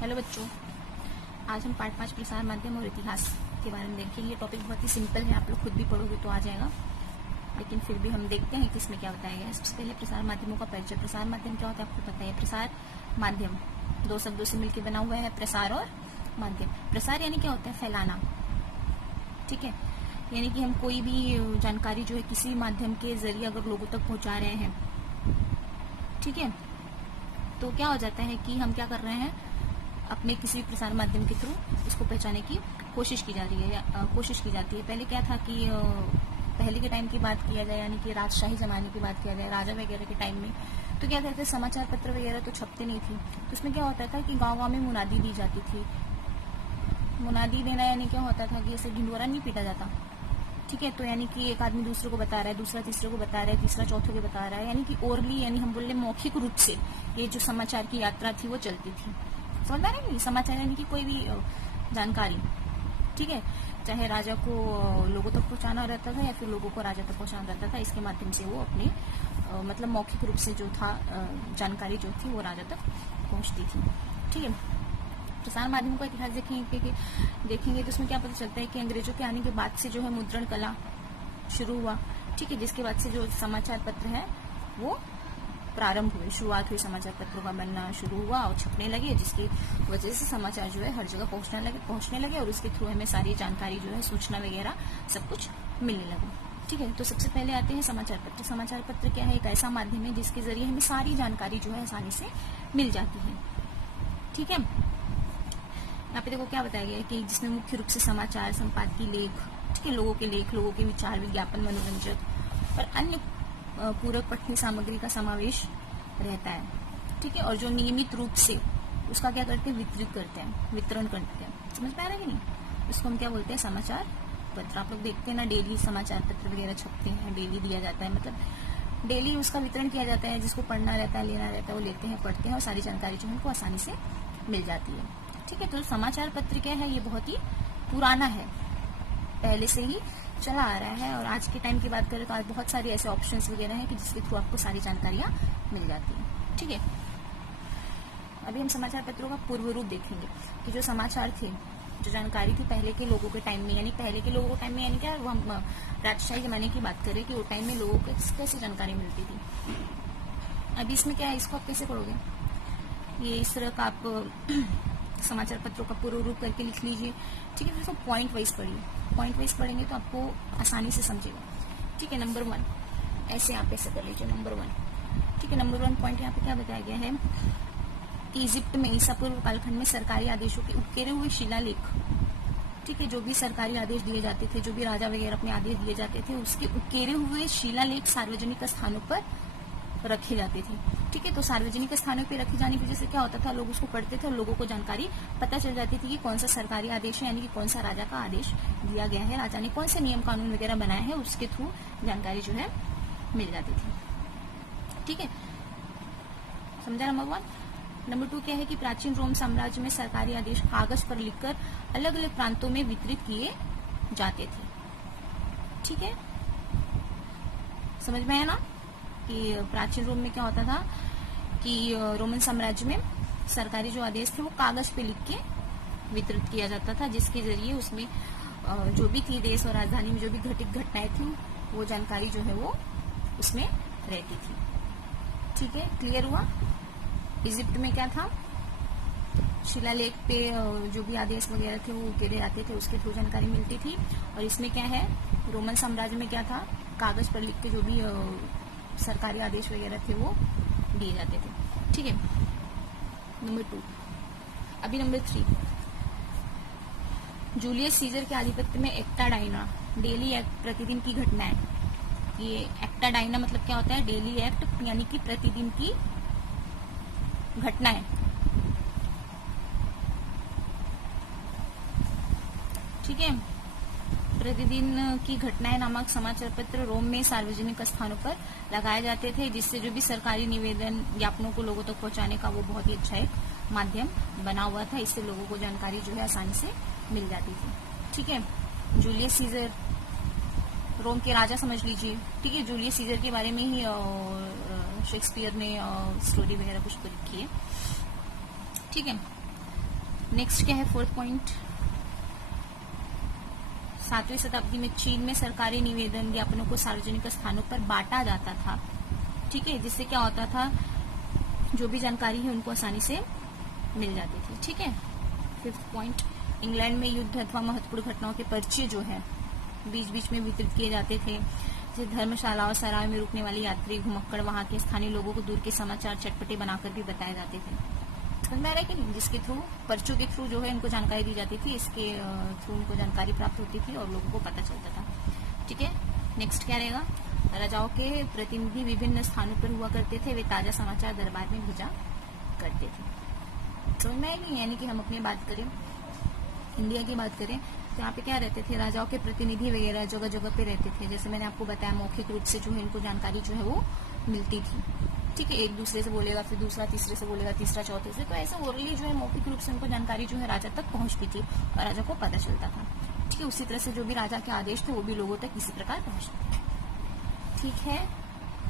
Hello बच्चों, आज हम पार्ट 5 प्रसार माध्यम और इतिहास के बारे में देखेंगे। ये टॉपिक बहुत ही सिंपल है, आप लोग खुद भी पढ़ोगे तो आ जाएगा, लेकिन फिर भी हम देखते हैं कि इसमें क्या बताया गया है। सबसे पहले प्रसार माध्यमों का परिचय। प्रसार माध्यम क्या होता है आपको पता है। प्रसार माध्यम दो शब्दों से मिलकर बना हुआ है, प्रसार और माध्यम। प्रसार यानी क्या होता है, फैलाना, ठीक है। यानी कि हम कोई भी जानकारी जो है किसी भी माध्यम के जरिए अगर लोगों तक पहुंचा रहे हैं, ठीक है, तो क्या हो जाता है कि हम क्या कर रहे हैं, अपने किसी भी प्रसार माध्यम के थ्रू इसको पहचाने की कोशिश की जा रही है या कोशिश की जाती है। पहले क्या था कि पहले के टाइम की बात किया जाए, यानी कि राजशाही जमाने की बात किया जाए, राजा वगैरह के टाइम में, तो क्या कहते हैं, समाचार पत्र वगैरह तो छपते नहीं थी। तो उसमें क्या होता था कि गाँव में मुनादी दी जाती थी। मुनादी देना यानी क्या होता था कि ऐसे ढिंढोरा नहीं पीटा जाता, ठीक है। तो यानी कि एक आदमी दूसरे को बता रहा है, दूसरा तीसरे को बता रहा है, तीसरा चौथे को बता रहा है, यानी कि ओरली, यानी हम बोल रहे मौखिक रूप से ये जो समाचार की यात्रा थी वो चलती थी। समझ आ रहा है। समाचार यानी कि कोई भी जानकारी, ठीक है, चाहे राजा को लोगों तक पहुंचाना रहता था या फिर लोगों को राजा तक पहुंचाना रहता था। इसके माध्यम से वो अपने मतलब मौखिक रूप से जो था जानकारी जो थी वो राजा तक पहुंचती थी, ठीक है। प्रसार माध्यम का इतिहास देखेंगे तो उसमें क्या पता चलता है कि अंग्रेजों के आने के बाद से जो है मुद्रण कला शुरू हुआ, ठीक है, जिसके बाद से जो समाचार पत्र है वो प्रारंभ हुए, शुरुआत हुई, समाचार पत्रों का बनना शुरू हुआ और छपने लगे, जिसकी वजह से समाचार जो है हर जगह पहुंचने लगे और उसके थ्रू हमें सारी जानकारी जो है, सूचना वगैरह सब कुछ मिलने लगा, ठीक है। तो सबसे पहले आते हैं समाचार पत्र। समाचार पत्र क्या है, एक ऐसा माध्यम है जिसके जरिए हमें सारी जानकारी जो है आसानी से मिल जाती है, ठीक है। यहाँ पे देखो क्या बताया गया है कि जिसमें मुख्य रूप से समाचार, संपादकीय लेख, ठीक है, लोगों के लेख, लोगों के विचार, विज्ञापन, मनोरंजक और अन्य पूरक पठनीय सामग्री का समावेश रहता है, ठीक है। और जो नियमित रूप से उसका क्या करते हैं, वितरण करते हैं। समझ में आ रहा है कि नहीं। उसको हम क्या बोलते हैं, समाचार पत्र। आप लोग देखते हैं ना, डेली समाचार पत्र वगैरह छपते हैं, डेली दिया जाता है, मतलब डेली उसका वितरण किया जाता है। जिसको पढ़ना रहता है, लेना रहता है, वो लेते हैं, पढ़ते हैं और सारी जानकारी जो है उनको आसानी से मिल जाती है, ठीक है। तो समाचार पत्र क्या है, ये बहुत ही पुराना है, पहले से ही चला आ रहा है। और आज के टाइम की बात करें तो आज बहुत सारे ऐसे ऑप्शंस वगैरह हैं कि जिसके थ्रू आपको सारी जानकारियां मिल जाती हैं, ठीक है। अभी हम समाचार पत्रों का पूर्व रूप देखेंगे कि जो समाचार थे, जो जानकारी थी पहले के लोगों के टाइम में, यानी पहले के लोगों के टाइम में, यानी क्या, हम राजशाही जमाने की बात करें कि वो टाइम में लोगों को कैसे जानकारी मिलती थी। अभी इसमें क्या है, इसको आप कैसे पढ़ोगे, ये इस तरह का आप समाचार पत्रों का पूर्व रूप करके लिख लीजिए, ठीक है। इसको पॉइंट वाइज पढ़िए, पॉइंट वाइज पढ़ेंगे तो आपको आसानी से समझेगा, ठीक है। नंबर 1 ऐसे आप ऐसे कर लीजिए, नंबर 1, ठीक है। नंबर 1 पॉइंट यहाँ पे क्या बताया गया है कि इजिप्ट में ईसा पूर्व कालखंड में सरकारी आदेशों के उकेरे हुए शिलालेख, ठीक है, जो भी सरकारी आदेश दिए जाते थे, जो भी राजा वगैरह अपने आदेश दिए जाते थे, उसके उकेरे हुए शिलालेख सार्वजनिक स्थानों पर रखे जाते थे, ठीक है। तो सार्वजनिक स्थानों पे रखे जाने की वजह से क्या होता था, लोग उसको पढ़ते थे और लोगों को जानकारी पता चल जाती थी कि कौन सा सरकारी आदेश है, यानी कि कौन सा राजा का आदेश दिया गया है, राजा ने कौन से नियम कानून वगैरह बनाए हैं, उसके थ्रू जानकारी जो है मिल जाती थी, ठीक है। समझा नंबर 1। नंबर 2 क्या है कि प्राचीन रोम साम्राज्य में सरकारी आदेश कागज पर लिखकर अलग अलग प्रांतों में वितरित किए जाते थे, ठीक है। समझ में आया ना कि प्राचीन रोम में क्या होता था कि रोमन साम्राज्य में सरकारी जो आदेश थे वो कागज पे लिख के वितरित किया जाता था, जिसके जरिए उसमें जो भी थी देश और राजधानी में जो भी घटित घटनाएं थी वो जानकारी जो है वो उसमें रहती थी, ठीक है। क्लियर हुआ। इजिप्ट में क्या था, शिलालेख पे जो भी आदेश वगैरह थे वो उकेरे जाते थे, उसके थ्रू जानकारी मिलती थी। और इसमें क्या है, रोमन साम्राज्य में क्या था, कागज पर लिख के जो भी सरकारी आदेश वगैरह थे वो दिए जाते थे, ठीक है। नंबर 2। अभी नंबर 3, जूलियस सीजर के आधिपत्य में एक्टा डायना, डेली एक्ट, प्रतिदिन की घटनाएं। ये एक्टा डायना मतलब क्या होता है, डेली एक्ट यानी कि प्रतिदिन की घटनाएं, ठीक है। प्रतिदिन की घटनाएं नामक समाचार पत्र रोम में सार्वजनिक स्थानों पर लगाए जाते थे, जिससे जो भी सरकारी निवेदन ज्ञापनों को लोगों तक पहुंचाने का वो बहुत ही अच्छा एक माध्यम बना हुआ था। इससे लोगों को जानकारी जो है आसानी से मिल जाती थी, ठीक है। जूलियस सीजर रोम के राजा समझ लीजिए, ठीक है। जूलियस सीजर के बारे में ही शेक्सपियर ने स्टोरी वगैरह कुछ तो लिखी है, ठीक है। नेक्स्ट क्या है, फोर्थ पॉइंट, 7वीं शताब्दी में चीन में सरकारी निवेदन ज्ञापनों को सार्वजनिक स्थानों पर बांटा जाता था। ठीक है, जिससे क्या होता था, जो भी जानकारी है उनको आसानी से मिल जाती थी। ठीक है, फिफ्थ पॉइंट, इंग्लैंड में युद्ध अथवा महत्वपूर्ण घटनाओं के पर्चे जो है बीच बीच में वितरित किए जाते थे। जैसे धर्मशाला और सराय में रुकने वाले यात्री घुमक्कड़ वहां के स्थानीय लोगों को दूर के समाचार चटपटे बनाकर भी बताए जाते थे। समझ में आ रहा है कि नहीं, जिसके थ्रू, पर्चों के थ्रू जो है इनको जानकारी दी जाती थी, इसके थ्रू उनको जानकारी प्राप्त होती थी और लोगों को पता चलता था। ठीक है, नेक्स्ट क्या रहेगा, राजाओं के प्रतिनिधि विभिन्न स्थानों पर हुआ करते थे, वे ताजा समाचार दरबार में भेजा करते थे। समझ में आएगी, यानी कि हम अपनी बात करें, इंडिया की बात करें, तो यहाँ पे क्या रहते थे, राजाओं के प्रतिनिधि वगैरह जगह जगह पे रहते थे। जैसे मैंने आपको बताया, मौखिक रूप से जो है इनको जानकारी जो है वो मिलती थी। ठीक है, एक दूसरे से बोलेगा, फिर दूसरा तीसरे से बोलेगा, तीसरा चौथे से, तो ऐसा ओरली जो है मौखिक रूप से उनको जानकारी जो है राजा तक पहुंचती थी और राजा को पता चलता था। ठीक है, उसी तरह से जो भी राजा के आदेश थे वो भी लोगों तक इसी प्रकार पहुंचते थे। ठीक है,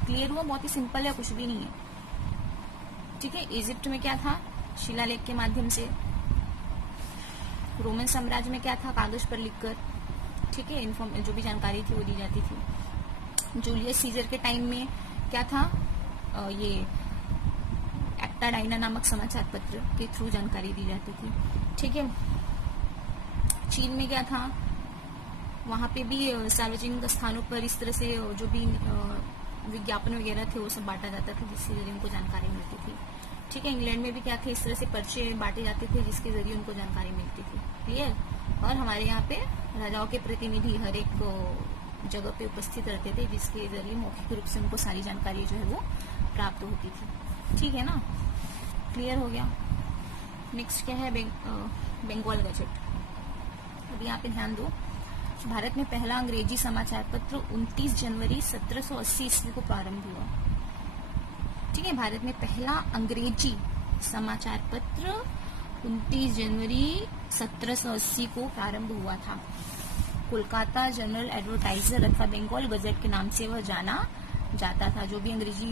क्लियर हुआ, बहुत ही सिंपल है, कुछ भी नहीं है। ठीक है, इजिप्ट में क्या था, शिलालेख के माध्यम से। रोमन साम्राज्य में क्या था, कागज पर लिखकर। ठीक है, जो भी जानकारी थी वो दी जाती थी। जूलियस सीजर के टाइम में क्या था, ये एक्टा डाइना नामक समाचार पत्र के थ्रू जानकारी दी जाती थी। ठीक है, चीन में क्या था, वहां पे भी सार्वजनिक स्थानों पर इस तरह से जो भी विज्ञापन वगैरह थे वो सब बांटा जाता था, जिसके जरिए उनको जानकारी मिलती थी। ठीक है, इंग्लैंड में भी क्या थे, इस तरह से पर्चे बांटे जाते थे जिसके जरिए उनको जानकारी मिलती थी। क्लियर, और हमारे यहाँ पे राजाओं के प्रतिनिधि हर एक जगह पे उपस्थित रहते थे, जिसके जरिए मौखिक रूप से उनको सारी जानकारी जो है वो प्राप्त होती थी। ठीक है ना, क्लियर हो गया। नेक्स्ट क्या है, बंगाल गजट। अभी यहाँ पे ध्यान दो, भारत में पहला अंग्रेजी समाचार पत्र 29 जनवरी 1780 ईस्वी को प्रारंभ हुआ। ठीक है, भारत में पहला अंग्रेजी समाचार पत्र 29 जनवरी 1780 को प्रारंभ हुआ था। कोलकाता जनरल एडवर्टाइजर अथवा बंगाल गजट के नाम से वह जाना जाता था। जो भी अंग्रेजी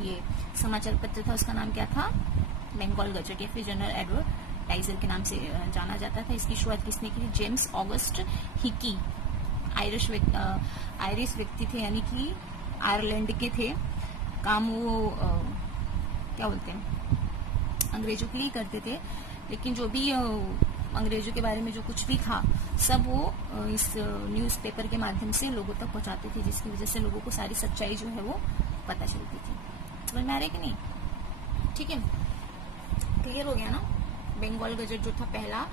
ये समाचार पत्र था उसका नाम क्या था, बंगाल गजट या फिर जनरल एडवर्टाइजर के नाम से जाना जाता था। इसकी शुरुआत किसने की, जेम्स ऑगस्ट हिकी, आयरिश व्यक्ति थे, यानी कि आयरलैंड के थे। काम वो क्या बोलते हैं, अंग्रेजों के लिए करते थे, लेकिन जो भी अंग्रेजों के बारे में जो कुछ भी था सब वो इस न्यूज़पेपर के माध्यम से लोगों तक पहुंचाते थे, जिसकी वजह से लोगों को सारी सच्चाई जो है वो पता चलती थी। समझ में आ रहा है कि नहीं? ठीक है, क्लियर हो गया ना। बंगाल गजट जो था पहला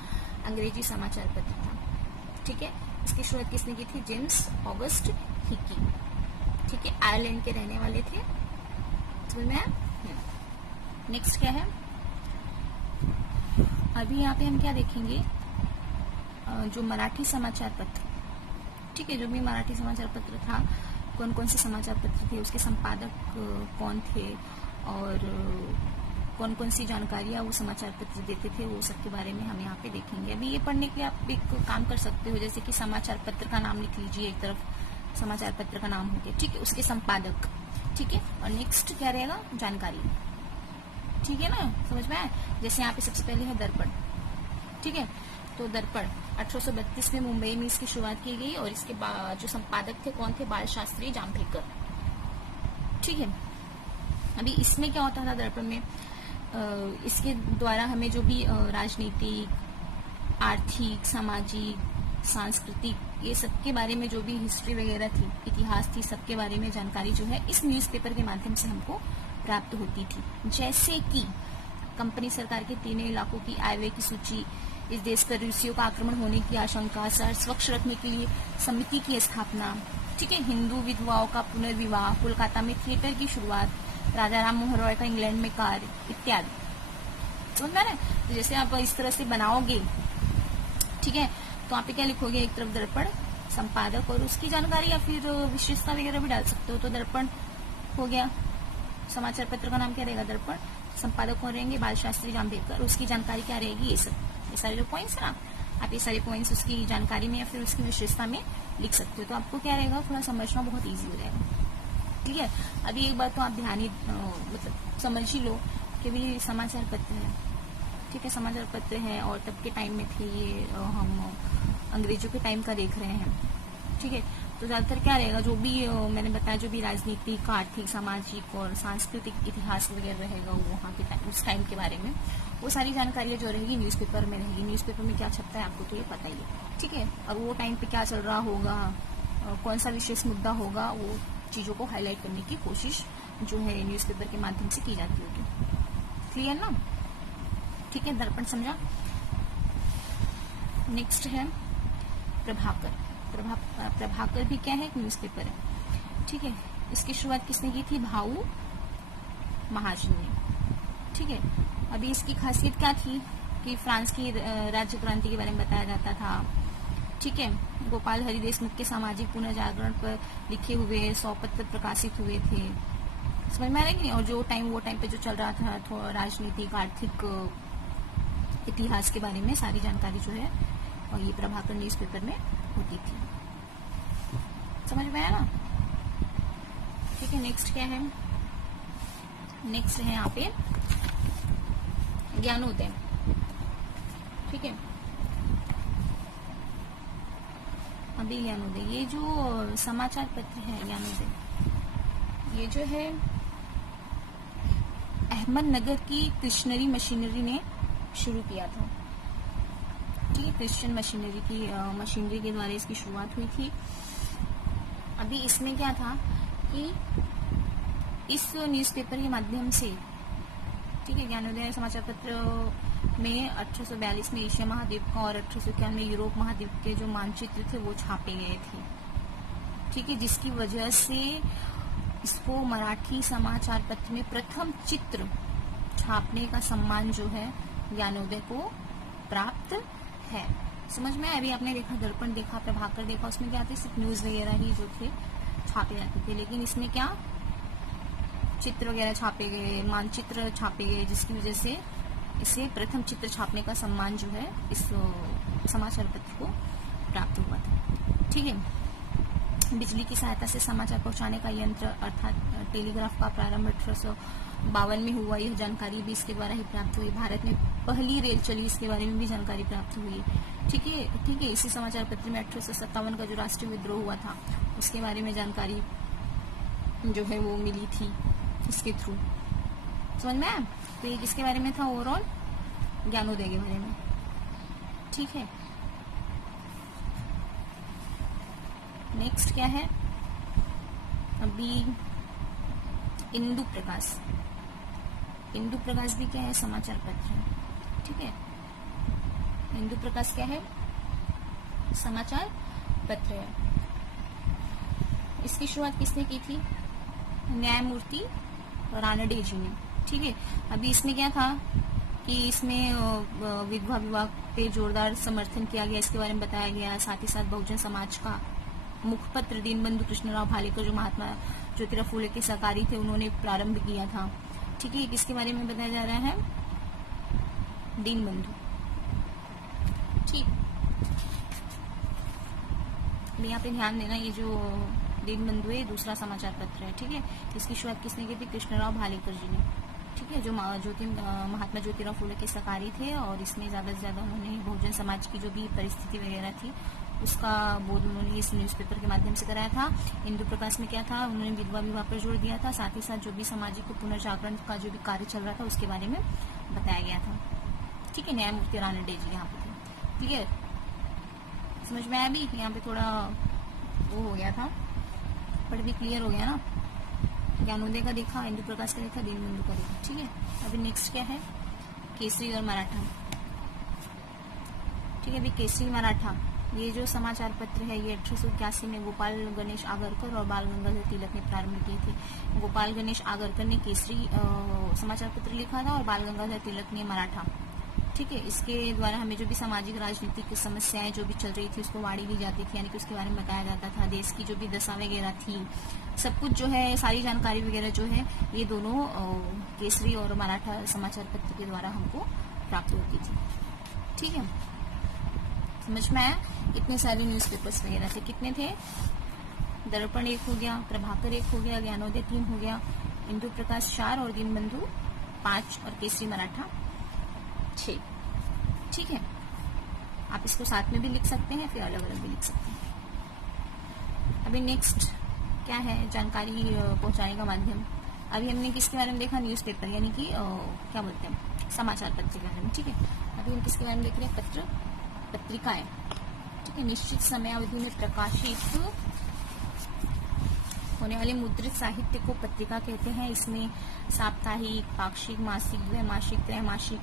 अंग्रेजी समाचार पत्र था। ठीक है, इसकी शुरुआत किसने की थी, जेम्स ऑगस्ट हिकी। ठीक है, आयरलैंड के रहने वाले थे। समझ में आया? नेक्स्ट क्या है, अभी यहाँ पे हम क्या देखेंगे, जो मराठी समाचार पत्र। ठीक है, जो भी मराठी समाचार पत्र था, कौन कौन से समाचार पत्र थे, उसके संपादक कौन थे और कौन कौन सी जानकारियां वो समाचार पत्र देते थे, वो सब के बारे में हम यहाँ पे देखेंगे। अभी ये पढ़ने के लिए आप एक काम कर सकते हो, जैसे कि समाचार पत्र का नाम लिख लीजिए, एक तरफ समाचार पत्र का नाम हो गया। ठीक है, उसके संपादक। ठीक है, और नेक्स्ट क्या रहेगा, जानकारी। ठीक है ना, समझ में आया? जैसे यहाँ पे सबसे पहले है दर्पण। ठीक है, तो दर्पण 1832 में मुंबई में इसकी शुरुआत की गई और इसके जो संपादक थे कौन थे, बाल शास्त्री जाम्भेकर। ठीक है, अभी इसमें क्या होता था दर्पण में, इसके द्वारा हमें जो भी राजनीतिक, आर्थिक, सामाजिक, सांस्कृतिक, ये सब के बारे में जो भी हिस्ट्री वगैरह थी, इतिहास थी, सबके बारे में जानकारी जो है इस न्यूज़पेपर के माध्यम से हमको प्राप्त होती थी। जैसे कि कंपनी सरकार के 3 इलाकों की आय व्यय की सूची, इस देश पर रूसियों का आक्रमण होने की आशंका, शहर स्वच्छ रखने के लिए समिति की स्थापना। ठीक है, हिंदू विधवाओं का पुनर्विवाह, कोलकाता में थिएटर की शुरुआत, राजा राम मोहन रॉय का इंग्लैंड में कार्य इत्यादि। समझ में? तो जैसे आप इस तरह से बनाओगे, ठीक है, तो आप क्या लिखोगे, एक तरफ दर्पण, संपादक और उसकी जानकारी या फिर विशेषता वगैरह भी डाल सकते हो। तो दर्पण हो गया, समाचार पत्र का नाम क्या रहेगा, दर्पण, संपादक कौन रहेंगे, बाल शास्त्री जाम्भेकर, उसकी जानकारी क्या रहेगी, ये सब, ये सारे जो पॉइंट्स है ना, आप ये सारे पॉइंट्स उसकी जानकारी में या फिर उसकी विशेषता में लिख सकते हो। तो आपको क्या रहेगा, थोड़ा समझना बहुत ईजी हो जाएगा। क्लियर? अभी एक बात तो आप ध्यान ही मतलब समझ ही लो कि भी समाचार पत्र है, ठीक है, समाचार पत्र है और तब के टाइम में थे ये, हम अंग्रेजों के टाइम का देख रहे हैं। ठीक है, तो ज्यादातर क्या रहेगा, जो भी मैंने बताया, जो भी राजनीतिक, आर्थिक, सामाजिक और सांस्कृतिक इतिहास वगैरह रहेगा वो वहाँ के उस टाइम के बारे में, वो सारी जानकारियां जो रहेगी न्यूज़पेपर में रहेगी। न्यूज़पेपर में क्या छपता है आपको तो ये पता ही है। ठीक है, और वो टाइम पे क्या चल रहा होगा, कौन सा विशेष मुद्दा होगा, वो चीजों को हाईलाइट करने की कोशिश जो है न्यूज़पेपर के माध्यम से की जाती होगी। क्लियर ना? ठीक है, दर्पण समझा। नेक्स्ट है प्रभाकर। प्रभाकर भी क्या है, एक न्यूज़पेपर है। ठीक है, इसकी शुरुआत किसने की थी, भाऊ महाजन ने। ठीक है, अभी इसकी खासियत क्या थी कि फ्रांस की राज्य क्रांति के बारे में बताया जाता था। ठीक है, गोपाल हरि देशमुख के सामाजिक पुनर्जागरण पर लिखे हुए 100 पत्र प्रकाशित हुए थे। समझ में आ रहा है कि नहीं? और जो वो टाइम पे जो चल रहा था थोड़ा राजनीतिक, आर्थिक, इतिहास के बारे में सारी जानकारी जो है और ये प्रभाकर न्यूज़पेपर में होती थी। समझ में आया ना? ठीक है, नेक्स्ट क्या है, नेक्स्ट है यहाँ पे ज्ञानोदय। ठीक है, अभी ज्ञानोदय, ये जो समाचार पत्र है ज्ञानोदय, ये जो है अहमदनगर की क्रिश्नरी मशीनरी ने शुरू किया था। ठीक है, क्रिश्चियन मशीनरी के द्वारा इसकी शुरुआत हुई थी। अभी इसमें क्या था कि इस न्यूज़पेपर के माध्यम से, ठीक है, ज्ञानोदय समाचार पत्र में 1842 में एशिया महाद्वीप का और 1851 में यूरोप महाद्वीप के जो मानचित्र थे वो छापे गए थे। ठीक है, जिसकी वजह से इसको मराठी समाचार पत्र में प्रथम चित्र छापने का सम्मान जो है ज्ञानोदय को प्राप्त है। समझ में? अभी आपने देखा दर्पण देखा, प्रभाकर देखा, उसमें क्या थे, सिर्फ न्यूज वगैरह ही जो थे छापे जाते थे, लेकिन इसमें क्या चित्र वगैरह छापे गए, मानचित्र छापे गए, जिसकी वजह से इसे प्रथम चित्र छापने का सम्मान जो है इस समाचार पत्र को प्राप्त हुआ था। ठीक है, बिजली की सहायता से समाचार पहुंचाने का यंत्र अर्थात टेलीग्राफ का प्रारंभ 1852 में हुआ। यह जानकारी भी इसके द्वारा ही प्राप्त हुई। भारत में पहली रेल चली, इसके बारे में भी जानकारी प्राप्त हुई। ठीक है, इसी समाचार पत्र में 1857 का जो राष्ट्रीय विद्रोह हुआ था उसके बारे में जानकारी जो है वो मिली थी इसके थ्रू। समझ में आया? तो ये किसके बारे में था, ओवरऑल ज्ञानोदय के बारे में। ठीक है, नेक्स्ट क्या है, अभी इंदु प्रकाश। इंदु प्रकाश भी क्या है, समाचार पत्र है। ठीक है, इंदु प्रकाश क्या है, समाचार पत्र है। इसकी शुरुआत किसने की थी, न्यायमूर्ति रानडे जी ने। ठीक है, अभी इसमें क्या था कि इसमें विधवा विवाह पे जोरदार समर्थन किया गया, इसके बारे में बताया गया। साथ ही साथ बहुजन समाज का मुखपत्र दीनबंधु कृष्णराव भालेकर जो महात्मा ज्योतिराव फूले के सहकारी थे उन्होंने प्रारंभ किया था। ठीक है, किसके बारे में बताया जा रहा है, दीनबंधु। ठीक, यहाँ पे ध्यान देना, ये जो दीनबंधु है दूसरा समाचार पत्र है। ठीक है, इसकी शुरुआत किसने की थी, कृष्णराव भालेकर जी ने। ठीक है, जो महात्मा ज्योतिराव फूले के सहकारी थे और इसमें ज्यादा से ज्यादा उन्होंने बहुजन समाज की जो भी परिस्थिति वगैरह थी उसका बोध उन्होंने इस न्यूज़पेपर के माध्यम से कराया था। इंदु प्रकाश में क्या था, उन्होंने विधवा विवाह पर जोर दिया था। साथ ही साथ जो भी सामाजिक पुनर्जागरण का जो भी कार्य चल रहा था उसके बारे में बताया गया था। ठीक है, न्यायमूर्ति रानडे जी यहाँ पे थे। क्लियर, समझ में आया? भी यहाँ पे थोड़ा वो हो गया था बट भी क्लियर हो गया ना। ज्ञानोदय का देखा, इंदु प्रकाश का देखा, दीनबंधु का देखा। ठीक है, अभी नेक्स्ट क्या है, केसरी और मराठा। ठीक है, अभी केसरी मराठा ये जो समाचार पत्र है ये 1881 में गोपाल गणेश आगरकर और बाल गंगाधर तिलक ने प्रारंभ किए थे। गोपाल गणेश आगरकर ने केसरी समाचार पत्र लिखा था और बाल गंगाधर तिलक ने मराठा। ठीक है, इसके द्वारा हमें जो भी सामाजिक राजनीतिक समस्याएं जो भी चल रही थी उसको वाड़ी दी जाती थी, यानी कि उसके बारे में बताया जाता था। देश की जो भी दशा वगैरह थी सब कुछ जो है, सारी जानकारी वगैरह जो है ये दोनों केसरी और मराठा समाचार पत्र के द्वारा हमको प्राप्त होती थी। ठीक है, समझ में आया? इतने सारे न्यूज़पेपर्स वगैरह थे, कितने थे, दर्पण 1 हो गया, प्रभाकर 1 हो गया, ज्ञानोदय 3 हो गया, इंदु प्रकाश 4 और दीनबंधु 5 और केसरी मराठा 6। ठीक है, आप इसको साथ में भी लिख सकते हैं, फिर अलग अलग भी लिख सकते हैं। अभी नेक्स्ट क्या है, जानकारी पहुंचाने का माध्यम। अभी हमने किसके बारे में देखा, न्यूज़पेपर, यानी कि क्या बोलते हैं, समाचार पत्र के बारे में। ठीक है, अभी हम किसके बारे में देख रहे हैं, पत्र पत्रिकाएं। ठीक है, निश्चित समय अवधि में प्रकाशित होने वाले मुद्रित साहित्य को पत्रिका कहते हैं। इसमें साप्ताहिक, पाक्षिक, मासिक, द्वैमासिक, त्रैमासिक,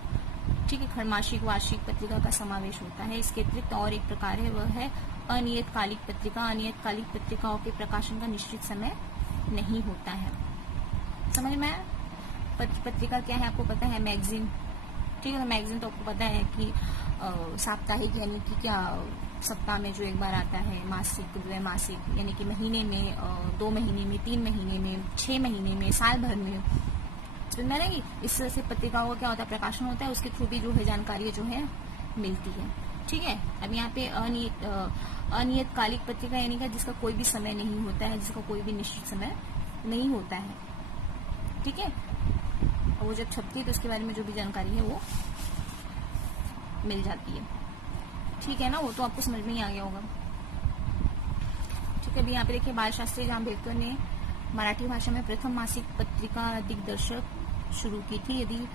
ठीक है, खंडमासिक, वार्षिक पत्रिका का समावेश होता है। इसके अतिरिक्त और एक प्रकार है, वह है अनियतकालिक पत्रिका। अनियतकालिक पत्रिकाओं के प्रकाशन का निश्चित समय नहीं होता है। समझ में आया? पत्रिका क्या है आपको पता है, मैगजीन। ठीक है, तो मैगजीन तो आपको पता है कि साप्ताहिक यानी कि क्या, सप्ताह में जो एक बार आता है, मासिक, द्वैमासिक यानी कि महीने में, 2 महीने में, 3 महीने में, 6 महीने में, साल भर में। समझ में, इस तरह से पत्रिकाओं का क्या होता है, प्रकाशन होता है, उसके थ्रू भी जो है जानकारी जो है मिलती है। ठीक है, अब यहाँ पे अनियतकालिक पत्रिका यानी कि जिसका कोई भी समय नहीं होता है, जिसका कोई भी निश्चित समय नहीं होता है। ठीक है, और वो जब छपती है तो उसके बारे में जो भी जानकारी है वो मिल जाती है। ठीक है ना, वो तो आपको समझ में ही आ गया होगा। ठीक है, अभी यहाँ पे देखिए, बाल शास्त्री जांभेकर ने मराठी भाषा में प्रथम मासिक पत्रिका दिग्दर्शक शुरू की थी। यदि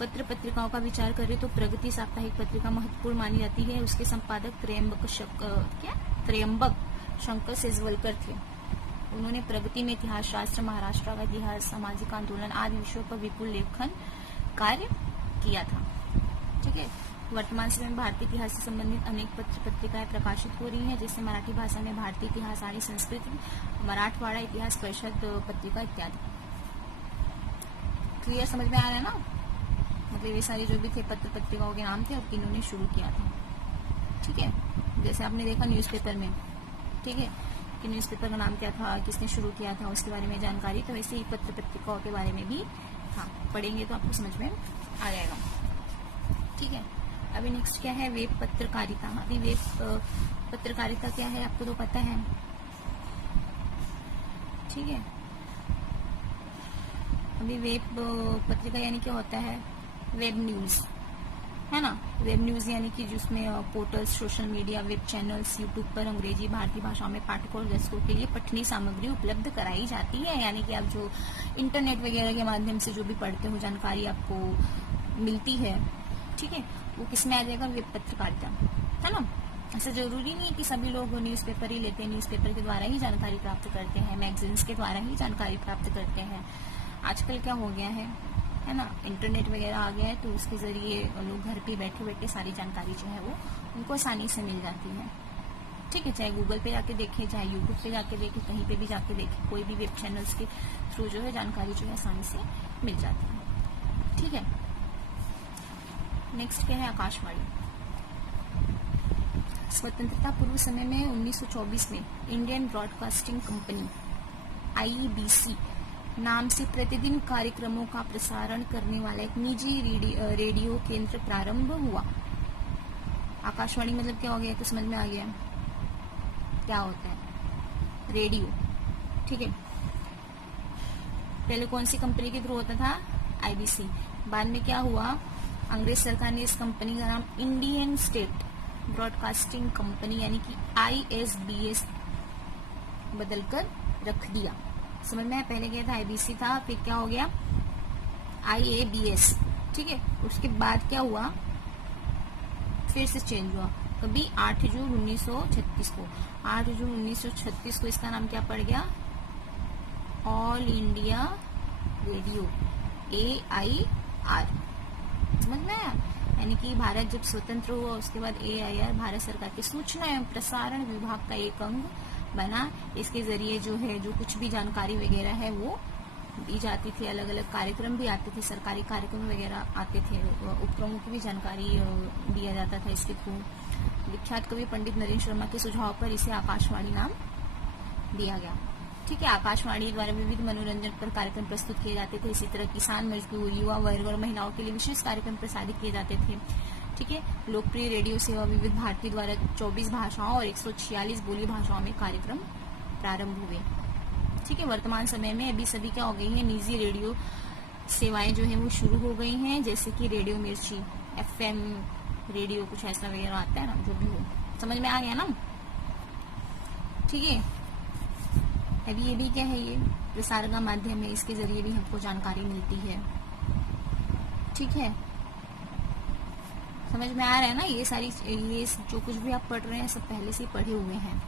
पत्र पत्रिकाओं का विचार करें तो प्रगति साप्ताहिक पत्रिका महत्वपूर्ण मानी जाती है। उसके संपादक त्रयंबक शंकर सेजवलकर थे। उन्होंने प्रगति में इतिहास शास्त्र, महाराष्ट्र का इतिहास, सामाजिक आंदोलन आदि विषयों पर विपुल लेखन कार्य किया था। ठीक है, वर्तमान समय में भारतीय इतिहास से संबंधित अनेक पत्र पत्रिकाएं प्रकाशित हो रही हैं, जैसे मराठी भाषा में भारतीय इतिहास, आर्य संस्कृति, मराठवाड़ा इतिहास परिषद पत्रिका इत्यादि। क्लियर, समझ में आ रहा है ना? मतलब ये सारी जो भी थे पत्र पत्रिकाओं के नाम थे और किन्होंने शुरू किया था। ठीक है, जैसे आपने देखा न्यूज़पेपर में, ठीक है, कि न्यूज़पेपर का नाम क्या था, किसने शुरू किया था, उसके बारे में जानकारी, तो वैसे ही पत्र पत्रिकाओं के बारे में भी हाँ पढ़ेंगे तो आपको समझ में आ जाएगा। ठीक है, अभी नेक्स्ट क्या है, वेब पत्रकारिता। अभी वेब पत्रकारिता क्या है आपको तो पता है। ठीक है, अभी वेब पत्रिका यानी क्या होता है, वेब न्यूज है ना। वेब न्यूज यानी कि जिसमें portals, social media, web channels, YouTube पर अंग्रेजी, भारतीय भाषाओं में पाठकों और दर्शकों के लिए पठनीय सामग्री उपलब्ध कराई जाती है। यानी कि आप जो इंटरनेट वगैरह के माध्यम से जो भी पढ़ते हो, जानकारी आपको मिलती है, ठीक है, वो किसमें आ जाएगा, वेब पत्रकारिता, है ना। ऐसा जरूरी नहीं है कि सभी लोग न्यूज़पेपर ही लेते हैं, न्यूज़पेपर के द्वारा ही जानकारी प्राप्त करते हैं, मैगजीन्स के द्वारा ही जानकारी प्राप्त करते हैं। आजकल क्या हो गया है ना, इंटरनेट वगैरह आ गया है, तो उसके जरिए लोग घर पे बैठे बैठे सारी जानकारी जो है वो उनको आसानी से मिल जाती है। ठीक है, चाहे गूगल पे जाके देखें, चाहे यूट्यूब पे जाके देखें, कहीं पे भी जाके देखें, कोई भी वेब चैनल्स के थ्रू जो है जानकारी जो है आसानी से मिल जाती है। ठीक है, नेक्स्ट क्या है, आकाशवाणी। स्वतंत्रता पूर्व समय में 1924 में इंडियन ब्रॉडकास्टिंग कंपनी IBC नाम से प्रतिदिन कार्यक्रमों का प्रसारण करने वाला एक निजी रेडियो केंद्र प्रारंभ हुआ। आकाशवाणी मतलब क्या हो गया, तो समझ में आ गया क्या होता है, रेडियो। ठीक है, पहले कौन सी कंपनी के थ्रू होता था, IBC। बाद में क्या हुआ, अंग्रेज सरकार ने इस कंपनी का नाम इंडियन स्टेट ब्रॉडकास्टिंग कंपनी यानी कि ISBS बदलकर रख दिया। समझ में, पहले क्या था, IBC था, फिर क्या हो गया, IABS। ठीक है, उसके बाद क्या हुआ, फिर से चेंज हुआ, कभी 8 जून 1936 को। 8 जून 1936 को इसका नाम क्या पड़ गया, ऑल इंडिया रेडियो, AIR। समझ में आया, यानी कि भारत जब स्वतंत्र हुआ उसके बाद AIR भारत सरकार के सूचना एवं प्रसारण विभाग का एक अंग बना। इसके जरिए जो है जो कुछ भी जानकारी वगैरह है वो दी जाती थी, अलग अलग कार्यक्रम भी आते थे, सरकारी कार्यक्रम वगैरह आते थे, उपक्रमों की भी जानकारी दिया जाता था इसके थ्रू। विख्यात कवि पंडित नरेंद्र शर्मा के सुझाव पर इसे आकाशवाणी नाम दिया गया। ठीक है, आकाशवाणी द्वारा विविध मनोरंजन पर कार्यक्रम प्रस्तुत किए जाते थे। इसी तरह किसान, मजदूर, युवा वर्ग और महिलाओं के लिए विशेष कार्यक्रम प्रसारित किए जाते थे। ठीक है, लोकप्रिय रेडियो सेवा विविध भारती द्वारा 24 भाषाओं और 146 बोली भाषाओं में कार्यक्रम प्रारंभ हुए। ठीक है, वर्तमान समय में अभी सभी क्या हो गई है, निजी रेडियो सेवाएं जो है वो शुरू हो गई हैं, जैसे कि रेडियो मिर्ची, FM रेडियो कुछ ऐसा वगैरह आता है ना, जो भी हो, समझ में आ गया ना? ठीक है। अभी ये भी क्या है, ये प्रसार का माध्यम है, इसके जरिए भी हमको जानकारी मिलती है। ठीक है, समझ में आ रहा है ना? ये जो कुछ भी आप पढ़ रहे हैं सब पहले से पढ़े हुए हैं।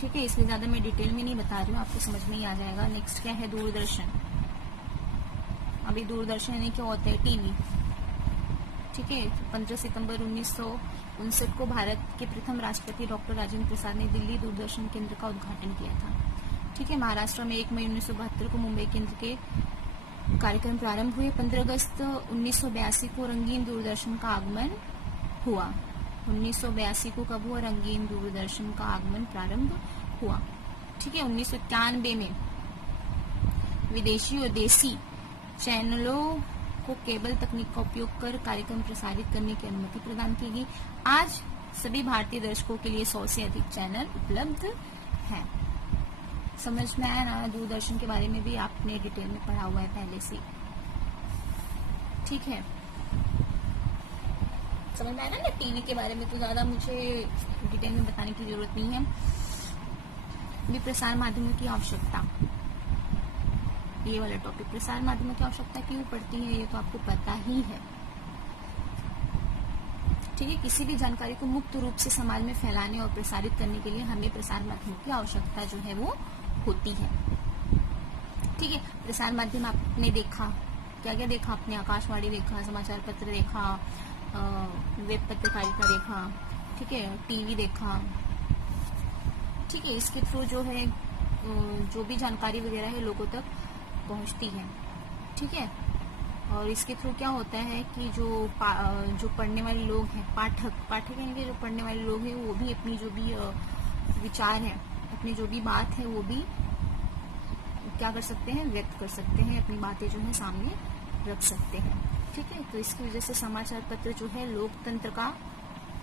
ठीक है, इसलिए ज्यादा मैं डिटेल में नहीं बता रही हूँ, आपको समझ में ही आ जाएगा। नेक्स्ट क्या है, दूरदर्शन। अभी दूरदर्शन यानी क्या होता है, टीवी। ठीक है, 15 सितंबर 1959 को भारत के प्रथम राष्ट्रपति डॉक्टर राजेंद्र प्रसाद ने दिल्ली दूरदर्शन केंद्र का उद्घाटन किया था। ठीक है, महाराष्ट्र में 1 मई 1972 को मुंबई केंद्र के कार्यक्रम प्रारंभ हुए। 15 अगस्त 1982 को रंगीन दूरदर्शन का आगमन हुआ। 1982 को कब हुआ, रंगीन दूरदर्शन का आगमन प्रारंभ हुआ। ठीक है, 1991 में विदेशी और देसी चैनलों को केबल तकनीक का उपयोग कर कार्यक्रम प्रसारित करने की अनुमति प्रदान की गई। आज सभी भारतीय दर्शकों के लिए 100 से अधिक चैनल उपलब्ध हैं। समझ में आया ना? दूरदर्शन के बारे में भी आपने डिटेल में पढ़ा हुआ है पहले से। ठीक है, समझ में आया ना? टीवी के बारे में तो ज्यादा मुझे डिटेल में बताने की जरूरत नहीं है। भी प्रसार माध्यमों की आवश्यकता, ये वाला टॉपिक, प्रसार माध्यमों की आवश्यकता क्यों पड़ती है, ये तो आपको पता ही है। ठीक है, किसी भी जानकारी को मुक्त रूप से समाज में फैलाने और प्रसारित करने के लिए हमें प्रसार माध्यमों की आवश्यकता जो है वो होती है। ठीक है, प्रसार माध्यम आपने देखा, क्या क्या देखा आपने, आकाशवाणी देखा, समाचार पत्र देखा, वेब पत्रकारिता देखा, ठीक है, टीवी देखा। ठीक है, इसके थ्रू जो है जो भी जानकारी वगैरह है लोगों तक पहुंचती है। ठीक है, और इसके थ्रू क्या होता है कि जो पढ़ने वाले लोग हैं, पाठक यानी कि जो पढ़ने वाले लोग हैं, वो भी अपनी जो भी विचार है, अपनी जो भी बात है, वो भी क्या कर सकते हैं, व्यक्त कर सकते हैं, अपनी बातें जो है सामने रख सकते हैं। ठीक है, तो इसकी वजह से समाचार पत्र जो है लोकतंत्र का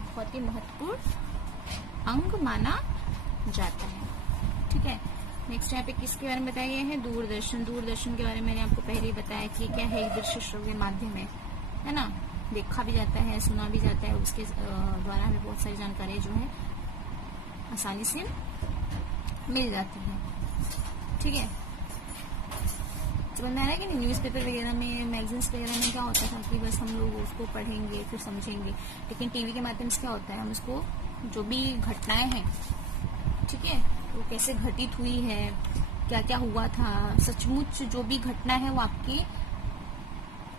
बहुत ही महत्वपूर्ण अंग माना जाता है। ठीक है, नेक्स्ट यहाँ पे किसके बारे में बताया गया है, दूरदर्शन। दूरदर्शन के बारे में मैंने आपको पहले ही बताया कि क्या है, एक दृश्य श्रव्य माध्यम है ना, देखा भी जाता है, सुना भी जाता है, उसके द्वारा हमें बहुत सारी जानकारी जो है आसानी से मिल जाती है। ठीक है, समझ में आ रहा है कि नहीं? न्यूज़पेपर वगैरह में, मैगजीन्स वगैरह में क्या होता था कि बस हम लोग उसको पढ़ेंगे फिर समझेंगे, लेकिन टीवी के माध्यम से क्या होता है, हम उसको जो भी घटनाएं हैं, ठीक है, वो कैसे घटित हुई है, क्या क्या हुआ था, सचमुच जो भी घटना है वो आपकी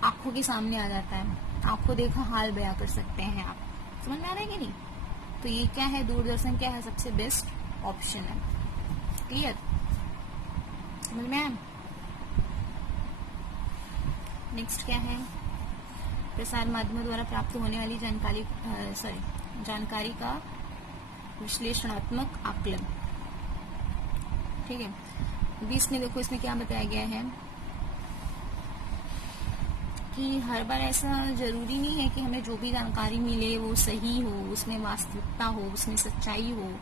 आंखों के सामने आ जाता है, आंखों देखा हाल बयां कर सकते हैं आप। समझ में आ रहा है कि नहीं? तो ये क्या है, दूरदर्शन क्या है, सबसे बेस्ट ऑप्शन है। क्लियर, समझ में आया? नेक्स्ट क्या है, प्रसार माध्यमों द्वारा प्राप्त होने वाली जानकारी का विश्लेषणात्मक आकलन। ठीक है, 20 में देखो इसमें क्या बताया गया है कि हर बार ऐसा जरूरी नहीं है कि हमें जो भी जानकारी मिले वो सही हो, उसमें वास्तविकता हो, उसमें सच्चाई हो।